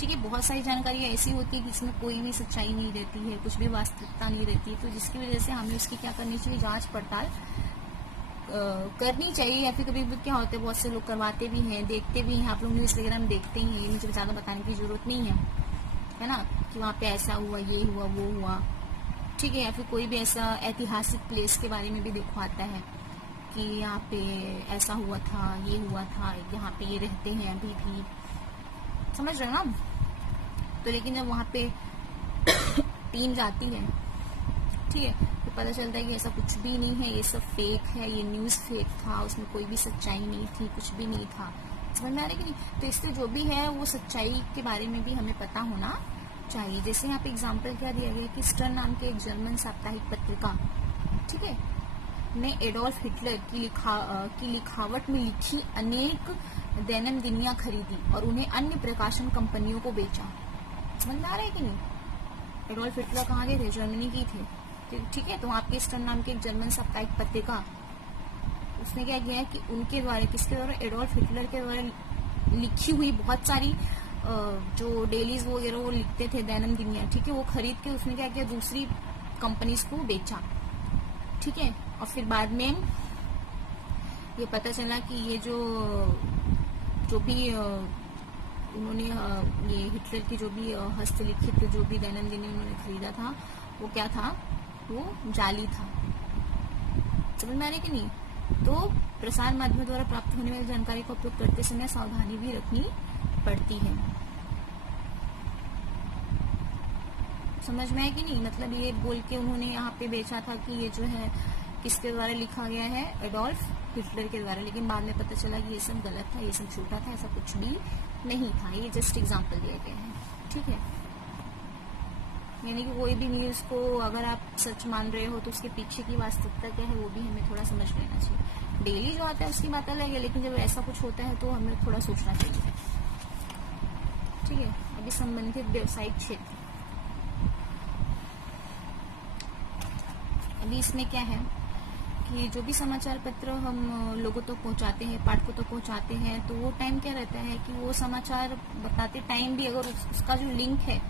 ठीक है, बहुत सारी जानकारी ऐसी होती है कि इसमें कोई भी सच्चाई नहीं रहती है, कुछ भी वास्तविकता नहीं रहती है, तो जिसकी वजह से हमें उसकी क्या करनी चाहिए, जांच पड़ताल करनी चाहिए। या फिर कभी क्या होता है, बहुत से लोग करवाते भी हैं, देखते भी हैं, आप लोग न्यूज़ वगैरह में देखते ही हैं, ये मुझे ज्यादा बताने की जरूरत नहीं है ना, कि वहाँ पे ऐसा हुआ, ये हुआ, वो हुआ। ठीक है, या फिर कोई भी ऐसा ऐतिहासिक प्लेस के बारे में भी दिखवाता है कि यहाँ पे ऐसा हुआ था, ये हुआ था, यहाँ पे ये रहते हैं अभी भी, समझ रहे हो ना? तो लेकिन जब वहाँ पे टीम जाती है, ठीक है, तो पता चलता है कि ऐसा कुछ भी नहीं है, ये सब फेक है, ये न्यूज़ फेक था, उसमें कोई भी सच्चाई नहीं थी, कुछ भी नहीं था। समझ में आ रहा है कि नहीं? तो इससे जो भी है वो सच्चाई के बारे में भी हमें पता होना चाहिए। जैसे यहाँ पे एग्जाम्पल क्या दिया गया कि स्टर्न नाम के एक जर्मन साप्ताहिक पत्रिका, ठीक है, ने एडोल्फ हिटलर की लिखावट में लिखी अनेक दैनंदिनियां खरीदी और उन्हें अन्य प्रकाशन कंपनियों को बेचा। समझ में आ रहा है कि नहीं? एडोल्फ हिटलर कहाँ गए थे, जर्मनी की थे, ठीक है, तो आपके स्टर्न नाम के एक जर्मन साप्ताहिक पत्रिका, उसने क्या किया कि उनके द्वारा, किसके द्वारा, एडोल्फ हिटलर के द्वारा लिखी हुई बहुत सारी जो डेलीज वगैरह वो लिखते थे, दैनंदिनियां, ठीक है, वो खरीद के उसने क्या किया, दूसरी कंपनीज को बेचा। ठीक है, और फिर बाद में ये पता चला कि ये जो भी उन्होंने ये हिटलर की जो भी हस्तलिखित जो भी दैनंदिनी उन्होंने खरीदा था वो क्या था, वो जाली था। समझ में आ रही कि नहीं? तो प्रसार माध्यमों द्वारा प्राप्त होने वाली जानकारी का उपयोग करते समय सावधानी भी रखनी पड़ती है। समझ में आया कि नहीं? मतलब ये बोल के उन्होंने यहाँ पे बेचा था कि ये जो है किसके द्वारा लिखा गया है, एडोल्फ हिटलर के द्वारा, लेकिन बाद में पता चला कि ये सब गलत था, ये सब झूठा था, ऐसा कुछ भी नहीं था। ये जस्ट एग्जाम्पल दिए गए हैं, ठीक है। यानी कि कोई भी न्यूज को अगर आप सच मान रहे हो तो उसके पीछे की वास्तविकता क्या है वो भी हमें थोड़ा समझ लेना चाहिए। डेली जो आता है उसकी बात अलग है, लेकिन जब ऐसा कुछ होता है तो हमें थोड़ा सोचना चाहिए, ठीक है। अभी संबंधित व्यवसायिक क्षेत्र, अभी इसमें क्या है कि जो भी समाचार पत्र हम लोगों तक पहुंचाते हैं, पाठकों तक पहुंचाते हैं, तो वो टाइम क्या रहता है कि वो समाचार बताते टाइम भी अगर उसका जो लिंक है,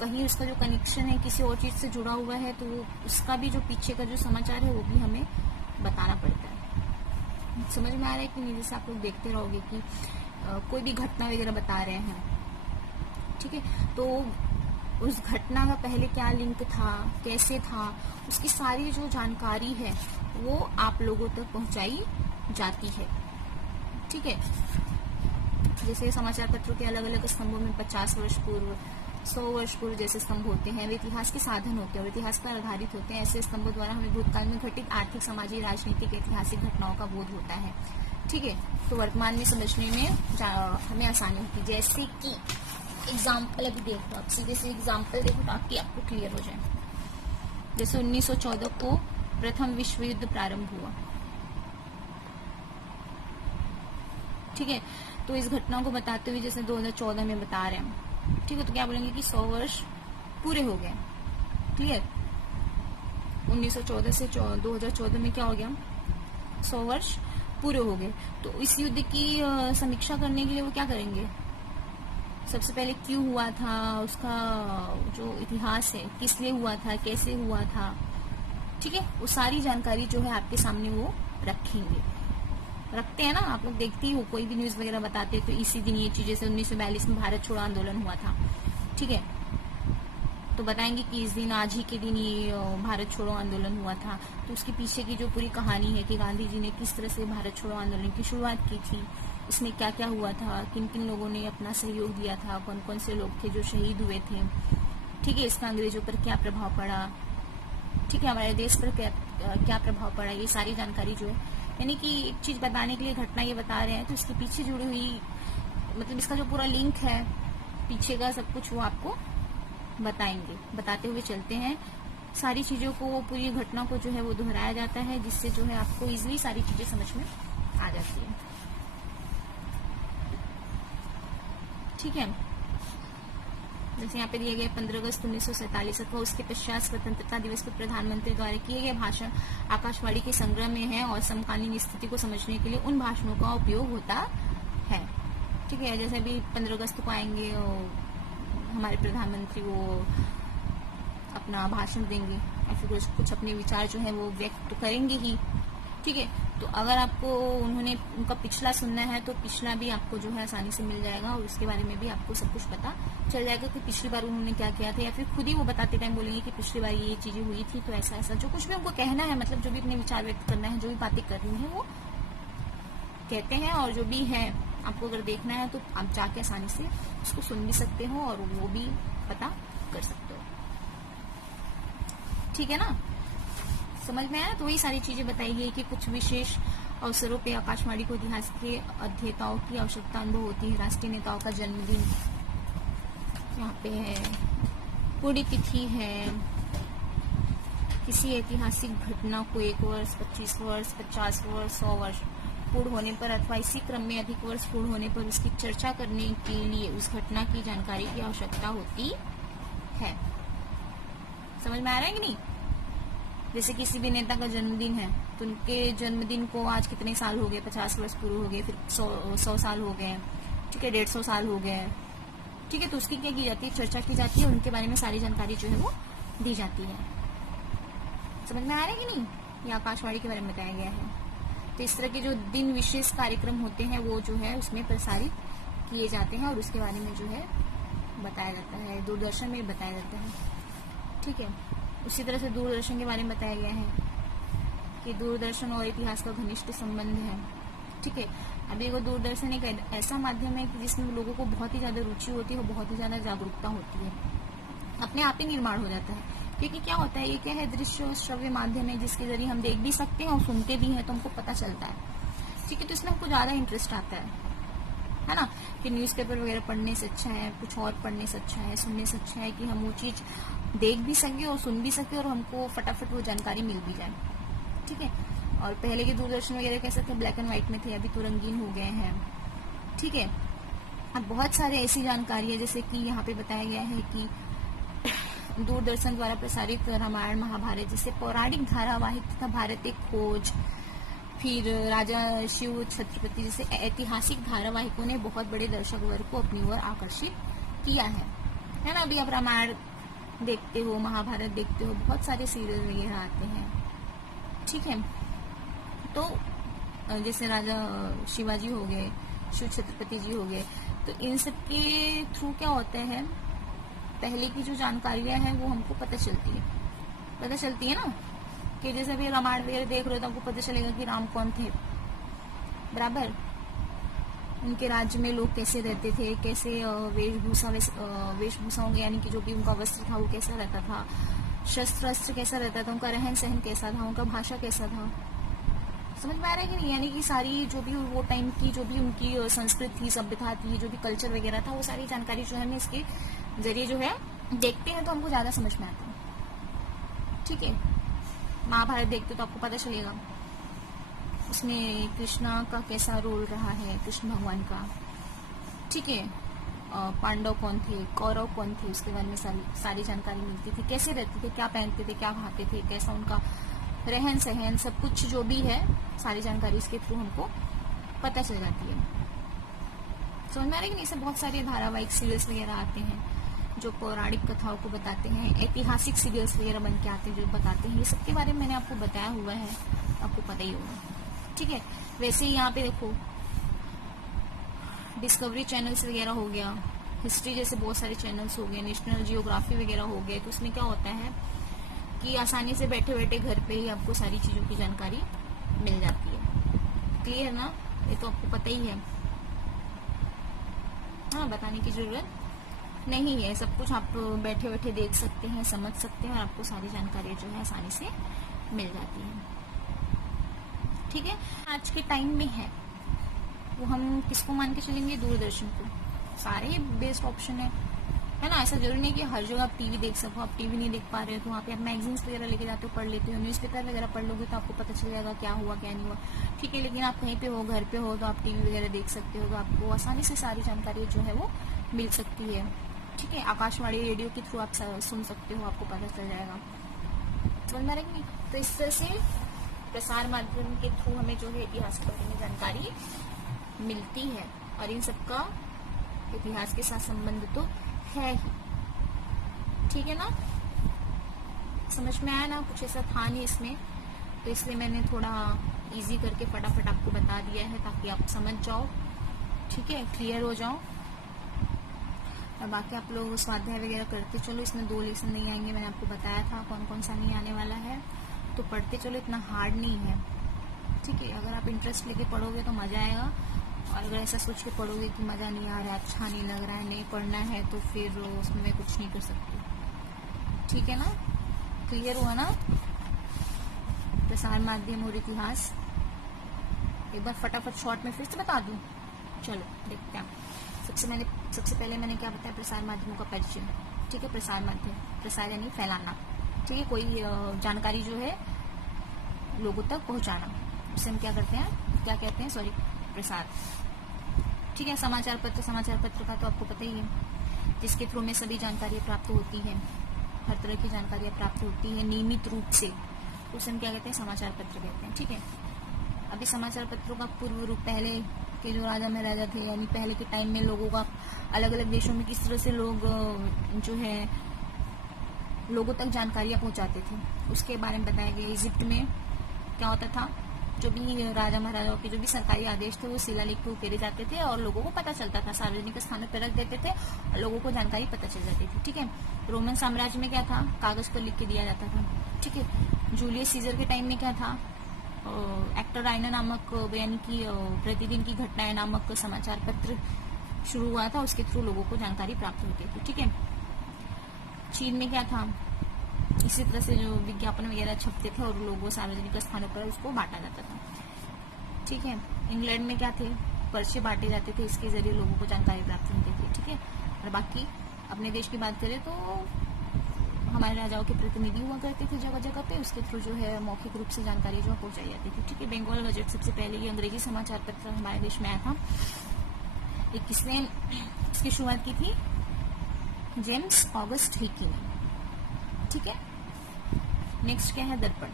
कहीं उसका जो कनेक्शन है किसी और चीज से जुड़ा हुआ है, तो उसका भी जो पीछे का जो समाचार है वो भी हमें बताना पड़ता है। समझ में आ रहा है कि नहीं? जैसे आप लोग देखते रहोगे कि कोई भी घटना वगैरह बता रहे हैं, ठीक है, तो उस घटना का पहले क्या लिंक था, कैसे था, उसकी सारी जो जानकारी है वो आप लोगों तक पहुंचाई जाती है, ठीक है। जैसे समाचार पत्रों के अलग अलग स्तंभों में 50 वर्ष पूर्व, 100 वर्ष पूर्व जैसे स्तंभ होते हैं, वे इतिहास के साधन होते हैं और इतिहास पर आधारित होते हैं। ऐसे स्तंभों द्वारा हमें भूतकाल में घटित आर्थिक, सामाजिक, राजनीतिक, ऐतिहासिक घटनाओं का बोध होता है, ठीक है। तो वर्तमान में समझने में हमें आसानी होती है। जैसे कि एग्जाम्पल अभी देखो, आप सीधे से एग्जाम्पल देखो ताकि आपको क्लियर हो जाए। जैसे 1914 को प्रथम विश्व युद्ध प्रारंभ हुआ, ठीक है। तो इस घटना को बताते हुए जैसे 2014 में बता रहे हैं, ठीक है, तो क्या बोलेंगे कि 100 वर्ष पूरे हो गए, क्लियर। 1914 से 2014 में क्या हो गया, 100 वर्ष पूरे हो गए। तो इस युद्ध की समीक्षा करने के लिए वो क्या करेंगे, सबसे पहले क्यों हुआ था, उसका जो इतिहास है, किस लिए हुआ था, कैसे हुआ था, ठीक है, वो सारी जानकारी जो है आपके सामने वो रखेंगे। रखते हैं ना, आप लोग देखती हो कोई भी न्यूज वगैरह बताते हैं तो इसी दिन ये चीजें, जैसे 1942 में भारत छोड़ो आंदोलन हुआ था, ठीक है, तो बताएंगे कि इस दिन, आज ही के दिन ये भारत छोड़ो आंदोलन हुआ था। तो उसके पीछे की जो पूरी कहानी है कि गांधी जी ने किस तरह से भारत छोड़ो आंदोलन की शुरुआत की थी, इसमें क्या क्या हुआ था, किन किन लोगों ने अपना सहयोग दिया था, कौन कौन से लोग थे जो शहीद हुए थे, ठीक है, इसका अंग्रेजों पर क्या प्रभाव पड़ा, ठीक है, हमारे देश पर क्या प्रभाव पड़ा, ये सारी जानकारी जो है, यानी कि एक चीज बताने के लिए घटना ये बता रहे हैं तो इसके पीछे जुड़ी हुई, मतलब इसका जो पूरा लिंक है पीछे का सब कुछ वो आपको बताएंगे, बताते हुए चलते हैं। सारी चीजों को, वो पूरी घटना को जो है वो दोहराया जाता है, जिससे जो है आपको इजीली सारी चीजें समझ में आ जाती है, ठीक है। जैसे यहाँ पे दिए गए 15 अगस्त 1947 अथवा उसके पश्चात स्वतंत्रता दिवस पर प्रधानमंत्री द्वारा किए गए भाषण आकाशवाणी के संग्रह में है और समकालीन स्थिति को समझने के लिए उन भाषणों का उपयोग होता है, ठीक है। जैसे अभी 15 अगस्त को आएंगे हमारे प्रधानमंत्री, वो अपना भाषण देंगे या फिर कुछ अपने विचार जो है वो व्यक्त करेंगे ही, ठीक है। तो अगर आपको उनका पिछला सुनना है तो पिछला भी आपको जो है आसानी से मिल जाएगा और उसके बारे में भी आपको सब कुछ पता चल जाएगा कि पिछली बार उन्होंने क्या किया था, या फिर खुद ही वो बताते टाइम बोलेंगे कि पिछली बार ये चीजें हुई थी, तो ऐसा ऐसा जो कुछ भी उनको कहना है, मतलब जो भी अपने विचार व्यक्त करना है, जो भी बातें कर रही है वो कहते हैं। और जो भी है आपको अगर देखना है तो आप जाके आसानी से उसको सुन भी सकते हो और वो भी पता कर सकते हो, ठीक है ना, समझ में आया। तो वही सारी चीजें बताई गई कि कुछ विशेष अवसरों पे आकाशवाणी को इतिहास के अध्येताओं की आवश्यकता अनुभव होती है। राष्ट्रीय नेताओं का जन्मदिन यहाँ पे है, पुण्यतिथि है, किसी ऐतिहासिक घटना को 1 वर्ष, 25 वर्ष, 50 वर्ष, 100 वर्ष पूर्ण होने पर अथवा इसी क्रम में अधिक वर्ष पूर्ण होने पर उसकी चर्चा करने के लिए उस घटना की जानकारी की आवश्यकता होती है। समझ में आ रहा है कि नहीं? जैसे किसी भी नेता का जन्मदिन है तो उनके जन्मदिन को आज कितने साल हो गए, 50 वर्ष पूरे हो गए, फिर 100 साल हो गए, ठीक है, 150 साल हो गए, ठीक है। तो उसकी क्या की जाती है, चर्चा की जाती है, उनके बारे में सारी जानकारी जो है वो दी जाती है। समझ में आ रहा है कि नहीं? ये आकाशवाणी के बारे में बताया गया है। तो इस तरह के जो दिन विशेष कार्यक्रम होते हैं वो जो है उसमें प्रसारित किए जाते हैं और उसके बारे में जो है बताया जाता है, दूरदर्शन में बताया जाता है। ठीक है, उसी तरह से दूरदर्शन के बारे में बताया गया है कि दूरदर्शन और इतिहास का घनिष्ठ संबंध है। ठीक है, अब देखो दूरदर्शन एक ऐसा माध्यम है कि जिसमें लोगों को बहुत ही ज्यादा रुचि होती है और बहुत ही ज्यादा जागरूकता होती है, अपने आप ही निर्माण हो जाता है। क्योंकि क्या होता है, ये क्या है, दृश्य और श्रव्य माध्यम है जिसके जरिए हम देख भी सकते हैं और सुनते भी हैं, तो हमको पता चलता है। ठीक है, तो इसमें हमको ज्यादा इंटरेस्ट आता है ना, कि न्यूज़पेपर वगैरह पढ़ने से अच्छा है, कुछ और पढ़ने से अच्छा है, सुनने से अच्छा है कि हम वो चीज देख भी सके और सुन भी सके और हमको फटाफट वो जानकारी मिल भी जाए। ठीक है, और पहले के दूरदर्शन वगैरह कैसे थे, ब्लैक एंड व्हाइट में थे, अभी तो रंगीन हो गए हैं। ठीक है, अब बहुत सारे ऐसी जानकारी है, जैसे कि यहाँ पे बताया गया है कि दूरदर्शन द्वारा प्रसारित रामायण महाभारत जैसे पौराणिक धारावाहिक तथा भारत एक खोज, फिर राजा शिव छत्रपति जैसे ऐतिहासिक धारावाहिकों ने बहुत बड़े दर्शक वर्ग को अपनी ओर आकर्षित किया है ना। अभी आप रामायण देखते हो, महाभारत देखते हो, बहुत सारे सीरियल वगैरह आते हैं। ठीक है, तो जैसे राजा शिवाजी हो गए, शिव छत्रपति जी हो गए, तो इन सब के थ्रू क्या होता है, पहले की जो जानकारियां हैं वो हमको पता चलती है ना, कि जैसे अभी रामायण वगैरह देख रहे हो तो आपको पता चलेगा कि राम कौन थे, बराबर, उनके राज्य में लोग कैसे रहते थे, कैसे वेशभूषा होंगे, यानी कि जो भी उनका वस्त्र था वो कैसा रहता था, शस्त्र अस्त्र कैसा रहता था, उनका रहन सहन कैसा था, उनका भाषा कैसा था। समझ में आ रहा है कि नहीं, यानी कि सारी जो भी वो टाइम की जो भी उनकी संस्कृति थी, सभ्यता थी, जो भी कल्चर वगैरह था, वो सारी जानकारी जो है हमें इसके जरिए जो है देखते हैं तो हमको ज्यादा समझ में आता है। ठीक है, महाभारत देखते तो आपको पता चलेगा उसमें कृष्णा का कैसा रोल रहा है, कृष्ण भगवान का। ठीक है, पांडव कौन थे, कौरव कौन थे, उसके बारे में सारी जानकारी मिलती थी, कैसे रहते थे, क्या पहनते थे, क्या खाते थे, कैसा उनका रहन सहन, सब कुछ जो भी है सारी जानकारी इसके थ्रू हमको पता चल जाती है। समझ में आ रहा है कि नहीं, इससे बहुत सारे धारावाहिक सीरियल्स वगैरह आते हैं जो पौराणिक कथाओं को बताते हैं, ऐतिहासिक सीरियल्स वगैरह बन के आते हैं जो बताते हैं, ये सब के बारे में मैंने आपको बताया हुआ है, आपको पता ही होगा। ठीक है, वैसे ही यहाँ पे देखो डिस्कवरी चैनल्स वगैरह हो गया, हिस्ट्री जैसे बहुत सारे चैनल्स हो गए, नेशनल जियोग्राफी वगैरह हो गए, तो उसमें क्या होता है कि आसानी से बैठे बैठे घर पे ही आपको सारी चीजों की जानकारी मिल जाती है। क्लियर ना, ये तो आपको पता ही है, हाँ, बताने की जरूरत नहीं है, सब कुछ आप बैठे बैठे देख सकते हैं, समझ सकते हैं और आपको सारी जानकारी जो है आसानी से मिल जाती है। ठीक है, आज के टाइम में है वो हम किसको मान के चलेंगे, दूरदर्शन को, सारे बेस्ट ऑप्शन है ना। ऐसा जरूरी नहीं कि हर जगह आप टीवी देख सको, आप टीवी नहीं देख पा रहे हो तो वहाँ पे आप मैगजीन्स वगैरह लेके जाते हो, पढ़ लेते हो, न्यूज़पेपर वगैरह पढ़ लोगे तो आपको पता चल जाएगा क्या हुआ क्या नहीं हुआ। ठीक है, लेकिन आप कहीं पे हो, घर पे हो, तो आप टीवी वगैरह देख सकते हो, तो आपको आसानी से सारी जानकारी जो है वो मिल सकती है। ठीक है, आकाशवाणी रेडियो के थ्रू आप सुन सकते हो, आपको पता चल जाएगा। समझ में आ रहा है? तो इस तरह से प्रसार माध्यम के थ्रू हमें जो है इतिहास के बारे में जानकारी मिलती है, और इन सबका इतिहास के साथ संबंध तो है ही। ठीक है ना, समझ में आया ना, कुछ ऐसा था नहीं इसमें, तो इसलिए मैंने थोड़ा इजी करके फटाफट आपको बता दिया है ताकि आप समझ जाओ। ठीक है, क्लियर हो जाओ। और बाकी आप लोग स्वाध्याय वगैरह करते चलो, इसमें 2 लेसन नहीं आएंगे, मैंने आपको बताया था कौन कौन सा नहीं आने वाला है, तो पढ़ते चलो, इतना हार्ड नहीं है। ठीक है, अगर आप इंटरेस्ट लेके पढ़ोगे तो मजा आएगा, और अगर ऐसा सोच के पढ़ोगे कि मजा नहीं आ रहा है, अच्छा नहीं लग रहा है, नहीं पढ़ना है, तो फिर उसमें मैं कुछ नहीं कर सकती। ठीक है ना, क्लियर हुआ ना। प्रसार माध्यम और इतिहास एक बार फटाफट शॉर्ट में फिर से बता दूं, चलो देखते हैं। सबसे पहले मैंने क्या बताया, प्रसार माध्यमों का परिचय। ठीक है, प्रसार माध्यम, प्रसार यानी फैलाना। ठीक है, कोई जानकारी जो है लोगों तक पहुंचाना, उसे हम क्या करते हैं, क्या कहते हैं, सॉरी, प्रसार। ठीक है, समाचार पत्र का तो आपको पता ही है, जिसके थ्रू में सभी जानकारियां प्राप्त होती है, हर तरह की जानकारियां प्राप्त होती है नियमित रूप से, उसे हम क्या कहते हैं, समाचार पत्र कहते हैं। ठीक है, अभी समाचार पत्रों का पूर्व रूप पहले के जो राजा महाराजा थे, यानी पहले के टाइम में लोगों का अलग अलग देशों में किस तरह से लोग जो है लोगों तक जानकारियां पहुंचाते थे, उसके बारे में बताया गया। इजिप्ट में क्या होता था, जो भी राजा महाराजाओं के जो भी सरकारी आदेश थे वो शिलालेख पे उकेरे जाते थे और लोगों को पता चलता था, सार्वजनिक स्थानों पर रख देते थे और लोगों को जानकारी पता चल जाती थी। ठीक है, रोमन साम्राज्य में क्या था, कागज पर लिख के दिया जाता था। ठीक है, जूलियस सीजर के टाइम में क्या था, एक्टर राइना नामक यानी कि प्रतिदिन की घटनाएं नामक समाचार पत्र शुरू हुआ था, उसके थ्रू लोगों को जानकारी प्राप्त होती थी। ठीक है, चीन में क्या था, इसी तरह से जो विज्ञापन वगैरह छपते थे और लोगों सार्वजनिक स्थानों पर उसको बांटा जाता था। ठीक है, इंग्लैंड में क्या थे, पर्चे बांटे जाते थे, इसके जरिए लोगों को जानकारी प्राप्त होती थी। ठीक है, और बाकी अपने देश की बात करें तो हमारे राजाओं के प्रतिनिधि हुआ करते थे जगह जगह पे, उसके थ्रू जो है मौखिक रूप से जानकारी जो पहुंचाई जाती थी। ठीक है, बंगाल गजट सबसे पहले ये अंग्रेजी समाचार पत्र हमारे देश में आया था। ये किसने इसकी शुरुआत की थी, जेम्स ऑगस्ट हिकी ने। ठीक है, नेक्स्ट क्या है, दर्पण।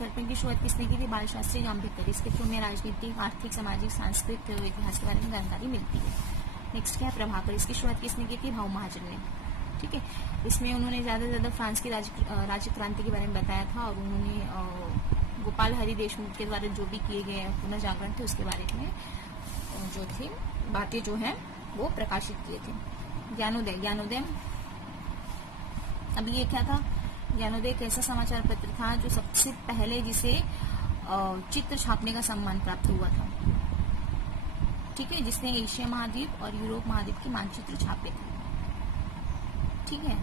दर्पण की शुरुआत किसने की थी, बाल शास्त्री जाम्बेडकर। इसके थ्रू में राजनीतिक, आर्थिक, सामाजिक, सांस्कृतिक, इतिहास के बारे में जानकारी मिलती है। नेक्स्ट क्या है, प्रभाकर। इसकी शुरुआत किसने की थी, भाऊ महाजन ने। ठीक है, इसमें उन्होंने ज्यादा से ज्यादा फ्रांस की राज्य क्रांति के बारे में बताया था और उन्होंने गोपाल हरि देशमुख के द्वारा जो भी किए गए पुनर्जागरण थे उसके बारे में जो थी बातें जो है वो प्रकाशित किए थे। ज्ञानोदय अभी ये क्या था, ज्ञानोदय एक ऐसा समाचार पत्र था जो सबसे पहले जिसे चित्र छापने का सम्मान प्राप्त हुआ था। ठीक है, जिसने एशिया महाद्वीप और यूरोप महाद्वीप के मानचित्र छापे थे। ठीक है,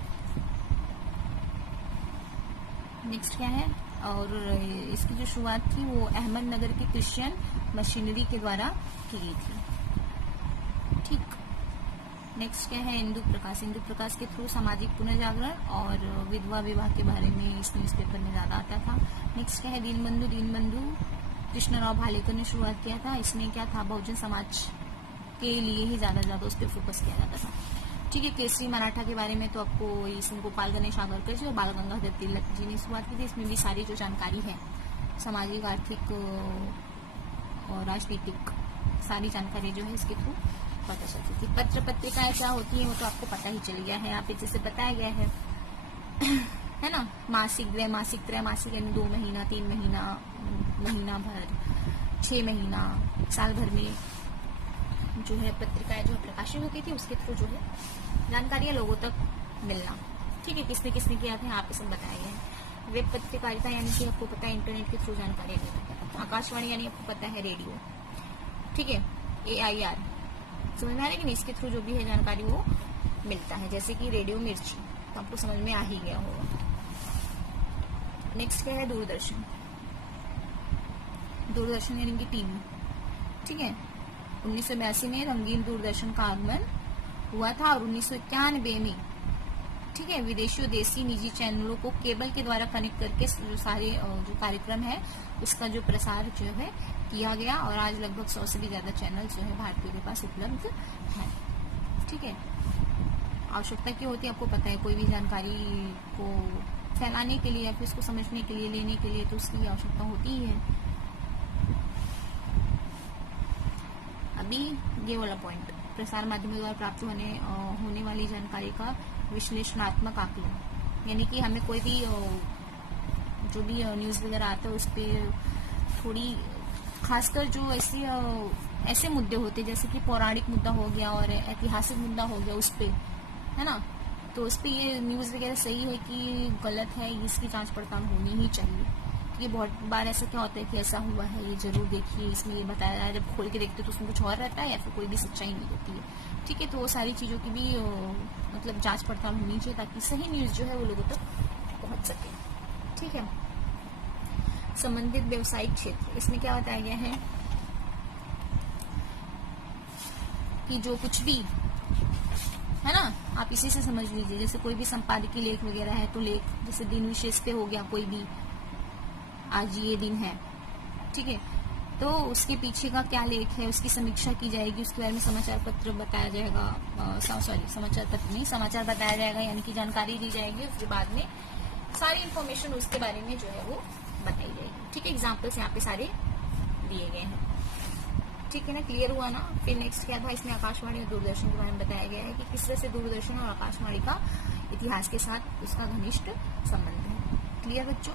नेक्स्ट क्या है, और इसकी जो शुरुआत थी वो अहमदनगर की क्रिश्चियन मशीनरी के द्वारा की गई थी। ठीक, नेक्स्ट क्या है, इंदु प्रकाश। इंदु प्रकाश के थ्रू सामाजिक पुनर्जागरण और विधवा विवाह के बारे में इस न्यूज़पेपर में ज्यादा आता था। नेक्स्ट क्या है, दीनबंधु कृष्णराव भालेकर ने शुरुआत किया था। इसमें क्या था, बहुजन समाज के लिए ही ज्यादा उस पर फोकस किया जाता था। ठीक है, केसरी मराठा के बारे में तो आपको इसमें गोपाल गणेश आगरकर जी और बाल गंगाधर तिलक जी ने शुरुआत की थी। इसमें भी सारी जो जानकारी है सामाजिक, आर्थिक और राजनीतिक सारी जानकारी जो है इसके थ्रू पता चलती थी। पत्र पत्रिकाएं क्या होती है वो तो आपको पता ही चल गया है, यहाँ पे जैसे बताया गया है ना, मासिक, द्वैमासिक, त्रैमासिक यानी 2 महीना, 3 महीना, महीना भर, 6 महीना, साल भर में जो है पत्रिकाएं जो प्रकाशित होती थी उसके थ्रू जो है जानकारियां लोगों तक मिलना। ठीक है, किसने किसने किया था यहाँ पे सब बताया गया है। वेब पत्रकारिता यानी कि आपको पता है इंटरनेट के थ्रू जानकारी मिलती है। आकाशवाणी यानी आपको पता है रेडियो। ठीक है, AIR समझ में आ रहा है कि नहीं, इसके थ्रू जो भी है जानकारी वो मिलता है, जैसे कि रेडियो मिर्ची तो आपको समझ में आ ही गया होगा। नेक्स्ट क्या है, दूरदर्शन। दूरदर्शन यानी कि टीवी। ठीक है, 1982 में रंगीन दूरदर्शन का आगमन हुआ था और 1991 में ठीक है विदेशी और देसी निजी चैनलों को केबल के द्वारा कनेक्ट करके जो सारे जो कार्यक्रम है उसका जो प्रसार जो है किया गया और आज लगभग 100 से भी ज्यादा चैनल जो है भारतीयों के पास उपलब्ध है। ठीक है, आवश्यकता क्यों होती है आपको पता है, कोई भी जानकारी को फैलाने के लिए या फिर उसको समझने के लिए, लेने के लिए तो उसकी आवश्यकता होती ही है। अभी ये वाला पॉइंट, प्रसार माध्यमों द्वारा प्राप्त होने वाली जानकारी का विश्लेषणात्मक आकलन, यानी कि हमें कोई भी जो भी न्यूज वगैरह आता है उस पर थोड़ी खासकर जो ऐसे मुद्दे होते जैसे कि पौराणिक मुद्दा हो गया और ऐतिहासिक मुद्दा हो गया उस पे, है ना, तो उस पे ये न्यूज वगैरह सही है कि गलत है, इसकी जांच पड़ताल होनी ही चाहिए। ये बहुत बार ऐसा क्या होता है कि ऐसा हुआ है, ये जरूर देखिए, इसमें ये बताया जा रहा है, जब खोल के देखते तो उसमें कुछ और रहता है या फिर कोई भी सच्चाई नहीं होती है। ठीक है, तो वो सारी चीजों की भी मतलब जांच पड़ताल होनी चाहिए ताकि सही न्यूज जो है वो लोगों तक पहुंच सके। ठीक है, संबंधित व्यवसायिक क्षेत्र, इसमें क्या बताया गया है कि जो कुछ भी है ना, आप इसी से समझ लीजिए, जैसे कोई भी संपादकीय लेख वगैरह है तो लेख, जैसे दिन विशेष पे हो गया कोई भी, आज ये दिन है, ठीक है, तो उसके पीछे का क्या लेख है उसकी समीक्षा की जाएगी, उसके बारे में समाचार पत्र बताया जाएगा, समाचार पत्र नहीं, समाचार बताया जाएगा, यानी कि जानकारी दी जाएगी, उसके बाद में सारी इंफॉर्मेशन उसके बारे में जो है वो बताई जाएगी। ठीक है, एग्जाम्पल्स यहाँ पे सारे दिए गए हैं। ठीक है ना, क्लियर हुआ ना। फिर नेक्स्ट क्या था, इसमें आकाशवाणी और दूरदर्शन के बारे में बताया गया है कि किस तरह से दूरदर्शन और आकाशवाणी का इतिहास के साथ उसका घनिष्ठ संबंध है। क्लियर बच्चों?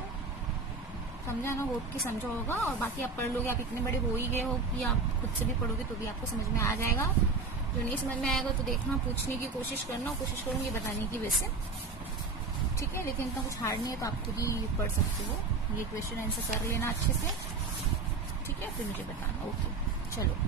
समझा ना, होप कि समझा होगा। और बाकी आप पढ़ लोगे, आप इतने बड़े हो ही गए हो कि आप खुद से भी पढ़ोगे तो भी आपको समझ में आ जाएगा। जो नहीं समझ में आएगा तो देखना, पूछने की कोशिश करना, कोशिश करूंगी बताने की वैसे, ठीक है। लेकिन इतना कुछ हार्ड नहीं है, तो आप खुद ही पढ़ सकते हो। ये क्वेश्चन आंसर कर लेना अच्छे से, ठीक है, फिर मुझे बताना। ओके, चलो।